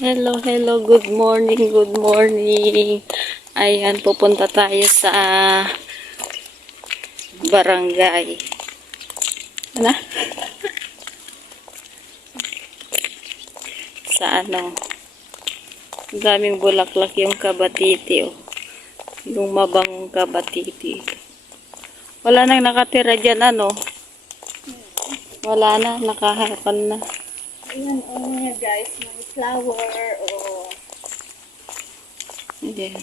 Hello, hello, good morning, good morning. Ayan, pupunta tayo sa barangay. Ano? Sa ano? Daming bulaklak yung kabatiti, oh. Yung mabangong kabatiti. Wala nang nakatira dyan, ano? Wala na, nakahapan na. Ayan, guys, may flower, Ayan.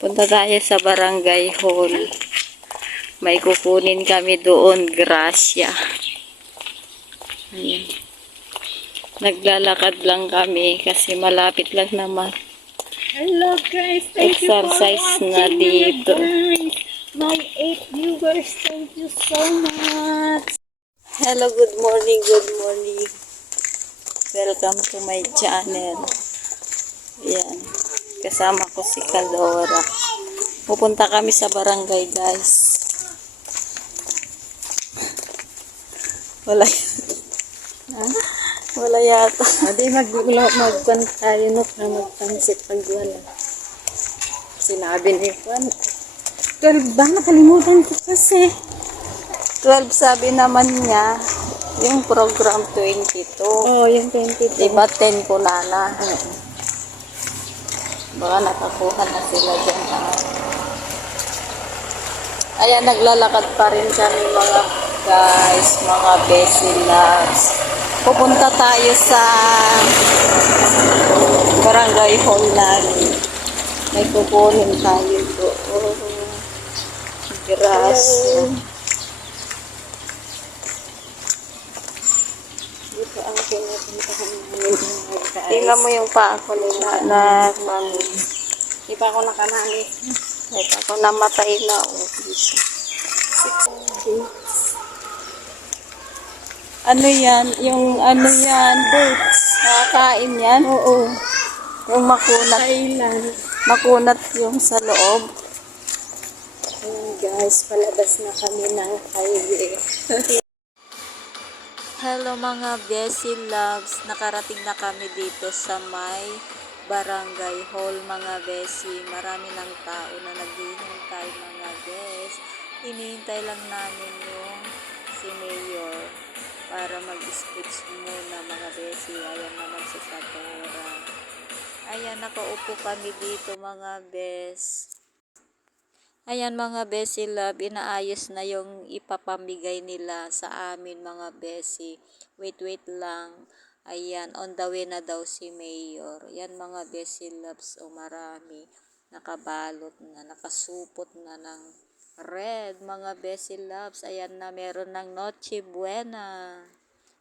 Punta tayo sa barangay hall. May kukunin kami doon, grasya. Ayan. Naglalakad lang kami kasi malapit lang naman. Hello guys, thank Exercise you for na watching dito. guys. My 8 viewers, thank you so much. Hello, good morning, good morning. Welcome to my channel. Ayan. Kasama ko si Kadora. Pupunta kami sa barangay, guys. Wala wala yata. Hindi, magkwan tayo na magpansit pag wala. Sinabi ni Kwan. 12 ba? Nakalimutan ko kasi. 12 sabi naman niya, yung program 22. Oh, yung 22. Diba 10 ko na. Baka nakakuha na sila dyan. Ayan, naglalakad pa rin kami mga guys, mga besilas. Pupunta tayo sa barangay hall namin. May kukunin tayo doon. Grasya. Dito ang pinupuntahan namin guys. Tingnan mo yung paa ko nila na Di pa ako nakanali. kahit ako namatay na. Ano yan? Yung ano yan? Boots. Nakakain yan? Oo. Yung makunat. Thailand. Makunat yung sa loob. Ayan guys, palabas na kami ng highway. Hello mga Bessie Loves. Nakarating na kami dito sa may barangay hall mga Bessie. Marami ng tao na naghihintay mga Bes. Hinihintay lang namin yung si Mayor para mag-speech muna mga Bessie. Ayan naman si Kadora. Ayan, nakaupo kami dito mga Bes. Ayan mga Bessie Love, inaayos na yung ipapamigay nila sa amin mga Bessie. Wait lang. Ayan, on the way na daw si Mayor. Ayan mga Bessie Loves, marami. Nakabalot na, nakasupot na ng red mga Bessie Loves. Ayan na, meron ng Noche Buena.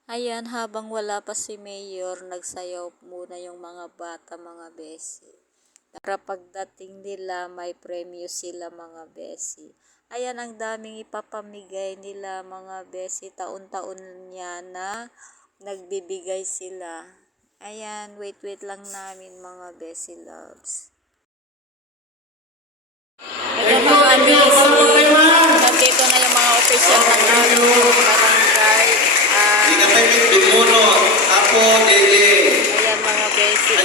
Ayan, habang wala pa si Mayor, nagsayaw muna yung mga bata mga Bessie. Para pagdating nila, may premyo sila mga Bessie. Ayan, ang daming ipapamigay nila mga Bessie. Taon-taon niya na nagbibigay sila. Ayan, wait lang namin mga Bessie Loves. Ito mga Bessie, nandito na yung mga official ng aming barangay. Ayan mga Bessie.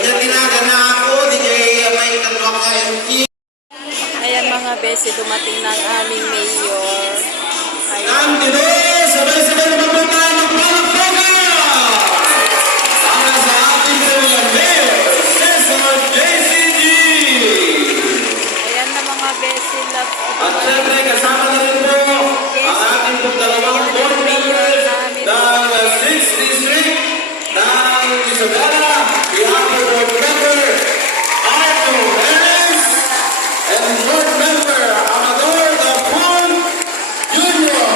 Ayan mga Bessie, dumating na ang aming mayor. Ayan. Sabay-sabay na mapunta ng Palapaga! Para sa ating Mayor, Cesar JCG! Ayan na mga Bessie Love. At syempre, kasama na rin po ang ating pong dalawang board members ng 6th District ng Isabela, the upper board member, Arthur Perez, and board member, Amador Dapon Jr.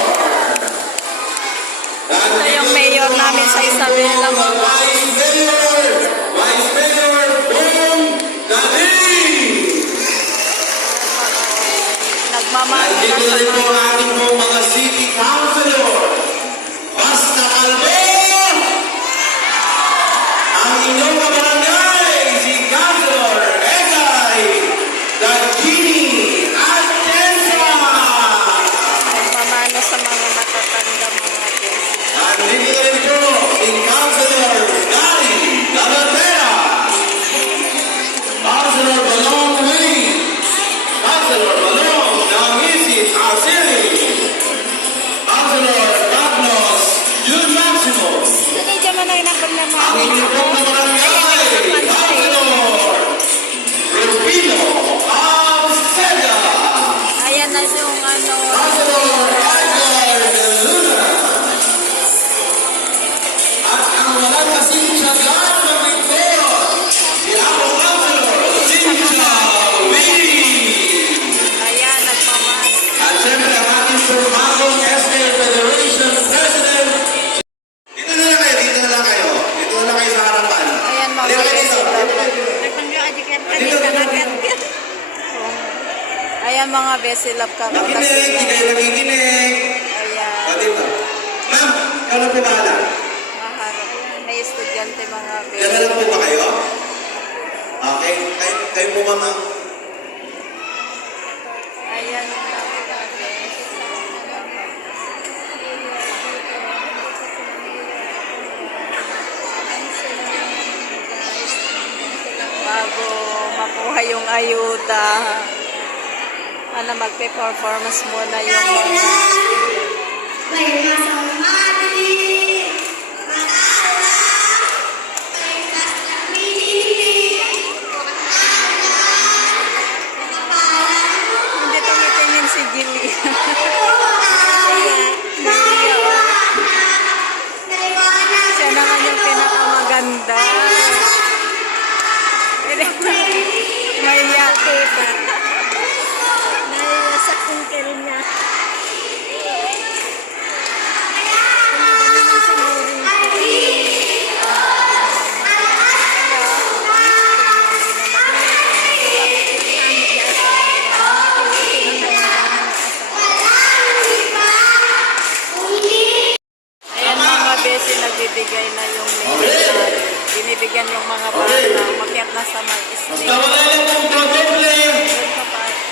Ito yung mayor namin sa Isabela mga Vice Mayor Bong Galing. nagmamahal na Nandito sa rin po mga ang ating pong mga city councilor. Basta Albe! Ang inyong kabarangay, si Councilor Esay Dagini Atienza. matatanda mga Bessie. Nandito rin po si Councilor ang inyong pong barangay councilor, Rufino Alceda. Ayan na yung ano. Councilor Edgar de Luna. At ang walang kasing tiyagaan ng Victor, si Apple Councilor Cynthia Wee. Ayan, nagmamas. At syempre ang ating Surmagong SL Federation President. Dito na lang kayo, dito na lang kayo. Dito na lang kayo sa harapan. Ayan, mga Dito kayo besi dito. love. Dito, dito. Ayan mga besi love Nakinig, kakakasila. hindi kayo nakikinig. Ayan, O, dito. Ma'am, ikaw na po bahala. maharap. May estudyante mga Diyan besi. na lang po ba kayo? Okay, kayo po ma'am. Ayan mga besi. Bago makuha yung ayuda, ano, magpe-performance muna yung mga hindi tumitingin si Jilly. Jilly, oh. Siya naman yung pinakamaganda. May yakit. Naiwasak kong karin niya. Ayan mga besi, nagbibigay na yung military. Binibigyan yung mga bata. Umakyat na sa mag-street. Basta wala lang pong problema.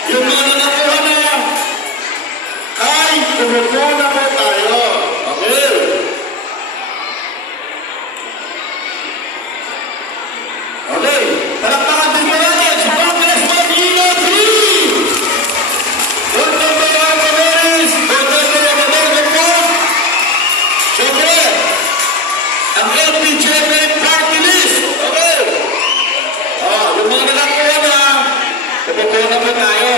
Yung mga nakuha na. Ay, tumupo na po tayo. Okay. Okay. Palakpakan din po natin si Congress Martina P. Good number one Canaris. Good number one Canaris po. Siyempre, ang LPJP party list. Okay. Yung mga nakuha na, tumupo na po tayo.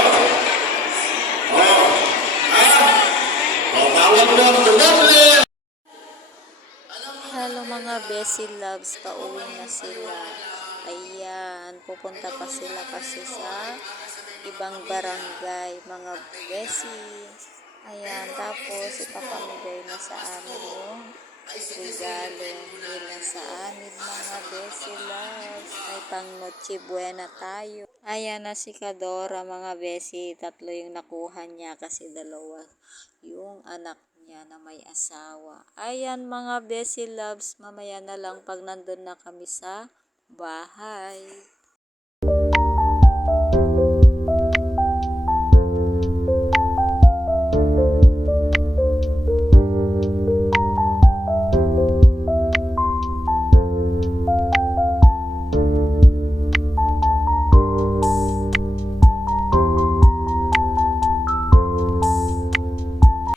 Bawal mo ang tumoble. Hello mga besi loves, pauwi na sila. Ayan, pupunta pa sila kasi sa ibang barangay mga besi. Ayan, tapos ipapamigay na sa amin yung regalo nila sa amin mga besi loves. May pang Noche Buena tayo. Ayan na si Kadora mga besi, 3 yung nakuha niya kasi 2 yung anak niya na may asawa. Ayan mga besi loves, mamaya na lang pag nandun na kami sa bahay.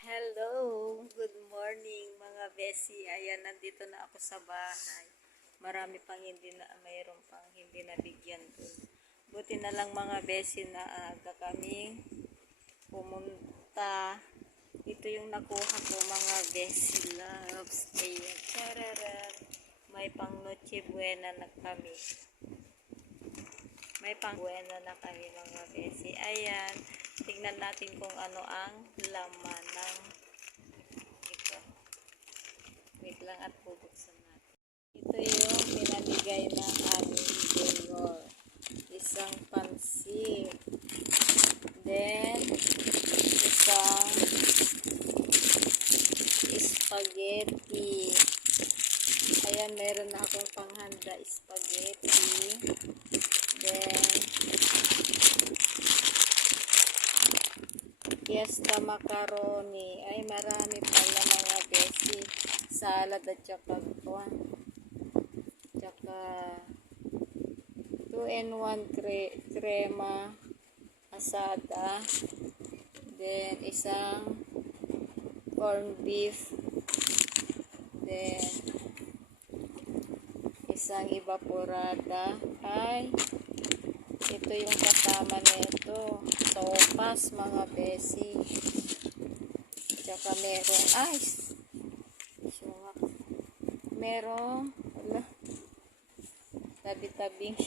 Hello, good morning mga besi. Ayan, nandito na ako sa bahay. Marami pang hindi na, mayroon pang hindi nabigyan dun. Buti na lang mga besi na aga kaming pumunta. Ito yung nakuha ko mga besi loves. Ayan, tararan. May pang Noche Buena na kami. May pang buena na kami mga besi. Ayan, tignan natin kung ano ang laman ng ito. Wait lang at bubuksan natin. Ito yung pinamigay ng aming mayor. Isang pansit. Then, isang spaghetti. Ayan, meron na akong panghanda spaghetti. Then, Fiesta macaroni. Ay, marami pala mga besi. Salad at saka kuwan. Tsaka 2-in-1 crema asada. Then, isang corned beef. Then, isang evaporada. Ay, ito yung kasama nito. Sopas, mga besi. Tsaka merong ice. Merong, wala, tabi-tabing.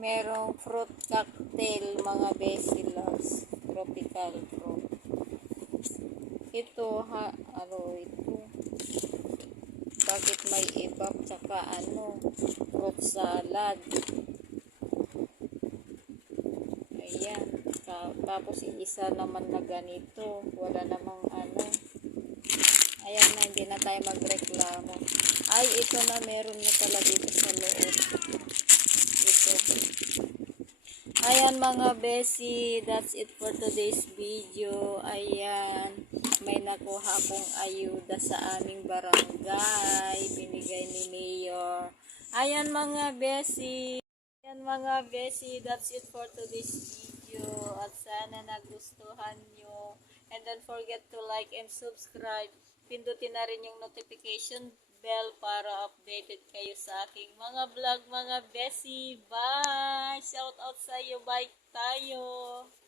Merong fruit cocktail, mga besi loves. Tropical fruit. Ito, ito. Bakit may ibab, tsaka fruit salad. Ayan. Tapos isa naman na ganito. Wala namang Ayan na, hindi na tayo magreklamo. Ay, ito na, meron na pala dito sa loob. Ito. Ayan mga besi, that's it for today's video. Ayan, may nakuha akong ayuda sa aming barangay. Binigay ni Mayor. Ayan mga besi. Ayan mga besi, that's it for today's video. At sana nagustuhan nyo. And don't forget to like and subscribe. Pindutin na rin yung notification bell para updated kayo sa aking mga vlog, mga besi. Bye! Shout out sa iyo. Bye tayo!